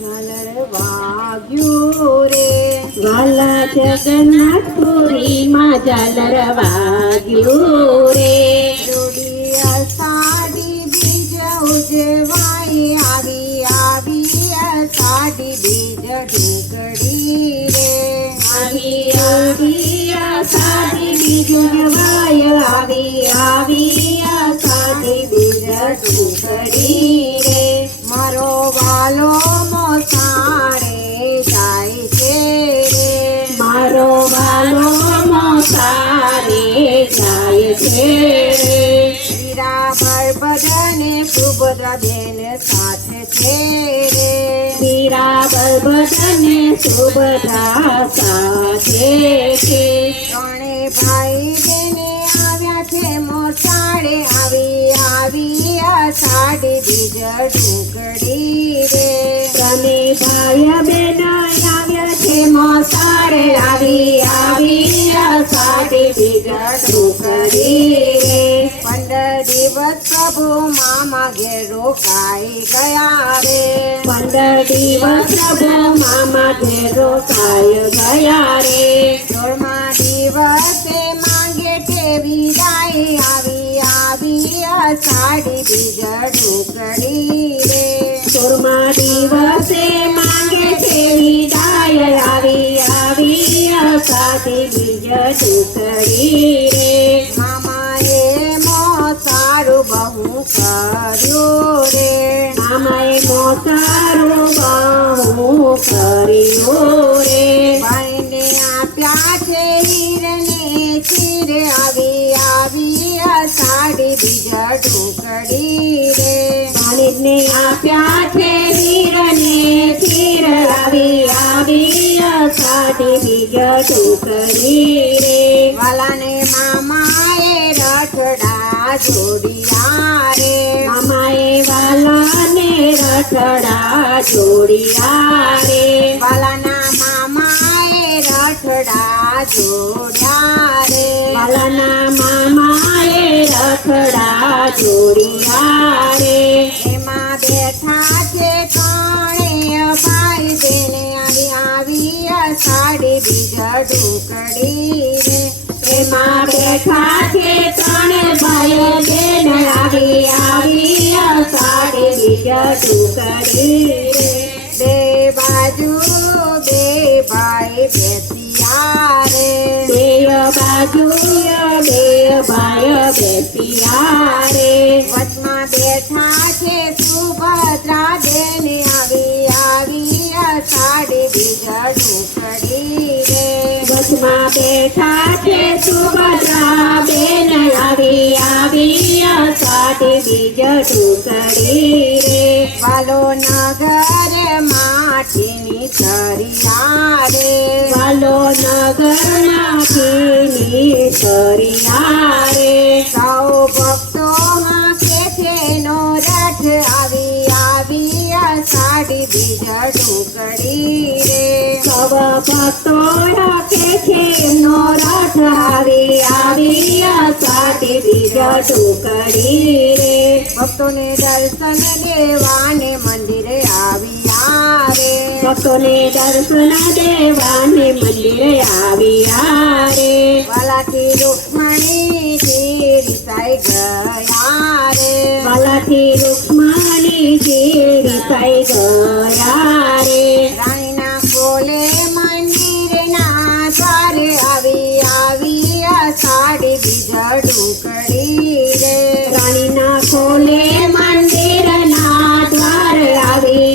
ઝાલર વાગ્યું રે વાલા જગન્નાથપુરીમાં ઝાલર વાગ્યું રે રૂડી અષાઢી બીજ ઉજવાઈ આવી અષાઢી બીજ ઢોકળી રે આવી અષાઢી બીજ ઉજવાય આવી અષાઢી બીજ ઢોકળી રે મારો વાલો મોસાળે જાય છે રે મારો વાલો મોસારે જાય છે રે હીરા બળભદ્રને સુભદ્રા બેન સાથે છે રે હીરા બળભદ્રને સુભદ્રા સાથે છે ત્રણે ભાઈ બેને આવ્યા છે મોસાળે આવી અષાઢી બીજ ઢોકળી રે તમે ભાઈ બેન આવ્યા છે મોસારે આવી અષાઢી બીજ ઢોકળી રે 15 દિવસ પ્રભુ મામા ઘેર રોકાઈ ગયા રે 15 દિવસ પ્રભુ મામા ઘેર રોકાય ગયા રે 16મા દિવસે માંગે તે વિદાય આવી અષાઢી બીજ ઢોકળી રે 16મા દિવસે માંગે છે વિદાય આવી અષાઢી બીજ ઢોકળી રે મામાએ મોસાળું બહુ કર્યું રે મામાએ મોસારું બહુ કર્યું રે ભાઈને આપ્યા છે હીરને ચીર આવી અષાઢી બીજ ઢોકળી રે માલિકને આપ્યા છે હીરને ચીર આવી અષાઢી બીજ ઢોકળી રે વાલાને મામાએ રઠડા જોડિયા રે મામાએ વાલાને રઠડા જોડિયા રે વાલાના મામાએ રઠડા જોડ્યા રે વાલાના મામાએ રખડા જોડિયા રે એમાં બેઠા છે ત્રણેય ભાઈ બેને આવી અષાઢી બીજ ઢોકળી રે એમાં બેઠા છે ત્રણ ભાઈ બેન આવી અષાઢી બીજ ઢોકળી રે બે બાજુ બે ભાઈ બેઠિયા રે બે બાજુ બે ભાઈ બેઠિયા રે વચમાં બેઠા છે સુભદ્રા બેન આવી અષાઢી બીજ ઢોકળી રે બસમાં બેઠા છે સુભદ્રા બેન આવી અષાઢી બીજ ઢોકળી રે વાલો નગર માટીની તરિયા રે વાલો નગરમાંથી તરિયા રે સૌ ભક્તો હાંકે છે નો રથ આવી અષાઢી બીજ ઢોકળી રે સૌ ભક્તો રાખે છે એમનો રથ આવી અષાઢી બીજ ઢોકળી રે ભક્તોને દર્શન દેવાને મંદિરે આવ્યા રે ભક્તોને દર્શન દેવાને મંદિરે આવ્યા રે વાલાથી રૂક્ષ્મણીથી રીસાઈ ગયા રે વાલાથી રૂક્ષ્મણીજી રીસાઈ ગયા રે રાણીના કોલે મંદિરના દ્વારે આવી અષાઢી બીજ ઢોકળી રે રાણીના ખોલે મંદિરના દ્વાર આવી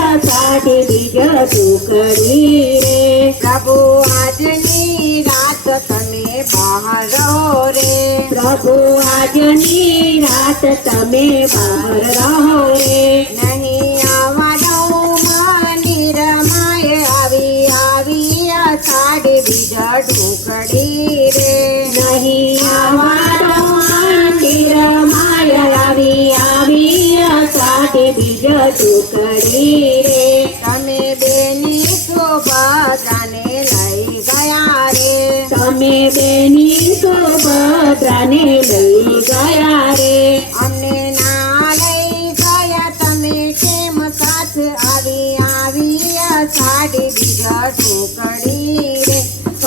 અષાઢી બીજ ઢોકળી રે પ્રભુ આજની રાત તમે બહાર રે પ્રભુ આજની રાત તમે બહાર રહો રે નહીં આવવા દઉં મંદિરમાય આવી અષાઢી બીજ ઢોકળી રે નહીં આવવાનો મંદિર માયા આવી અષાઢી બીજ ઢોકળી રે તમે બેની સુભદ્રાને લઈ ગયા રે તમે બેની સુભદ્રાને લઈ ગયા રે અમને ના લઈ ગયા તમે આવી અષાઢી બીજ ઢોકળી રે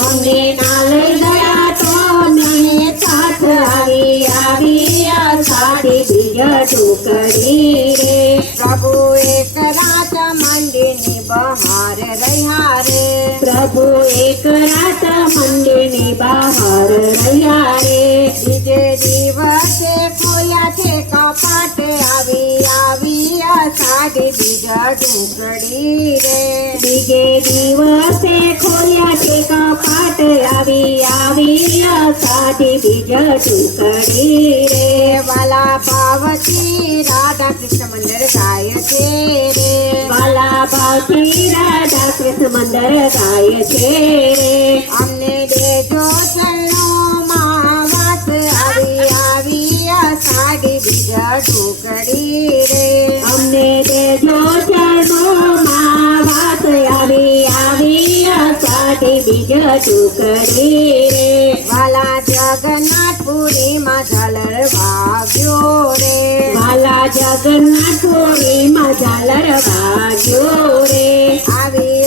અમને ના લઈ ગયા તો અમે સાથ આવી અષાઢી બીજ ઢોકળી રે પ્રભુ એક રાત મંદિરની બહાર રહ્યા રે પ્રભુ એક રાત મંદિરની બહાર રહ્યા રે બીજે દિવસે ખોલ્યા છે કપાટ આવી અષાઢી બીજ ઢોકળી રે બીજે દિવસે ખોલ્યા છે કપાટ આવી અષાઢી બીજ ઢોકળી રે વાલા ભાવથી રાધા કૃષ્ણ મંદિર ગાય છે રે વાલા ભાવથી રાધા કૃષ્ણ મંદિર ગાય છે રે અમને દેજો ચરણોમાં વાસ આવી અષાઢી બીજ ઢોકળી રે અમને દેજો ચરણોમાં વાત આવી અષાઢી બીજ ઢોકળી રે વાલા જગન્નાથપુરીમાં ઝાલર વાગ્યો રે વાલા જગન્નાથપુરીમાં ઝાલર વાગ્યો રે આવી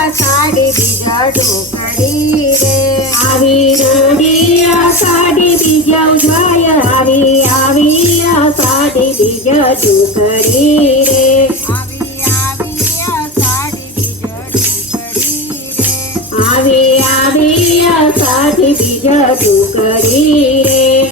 અષાઢી બીજ ઢોકળી રે આવી અષાઢી બીજ ઉજવાય આવી અષાઢી બીજ ઢોકળી રે અષાઢી બીજ ઢોકળી રે આવી અષાઢી બીજ ઢોકળી રે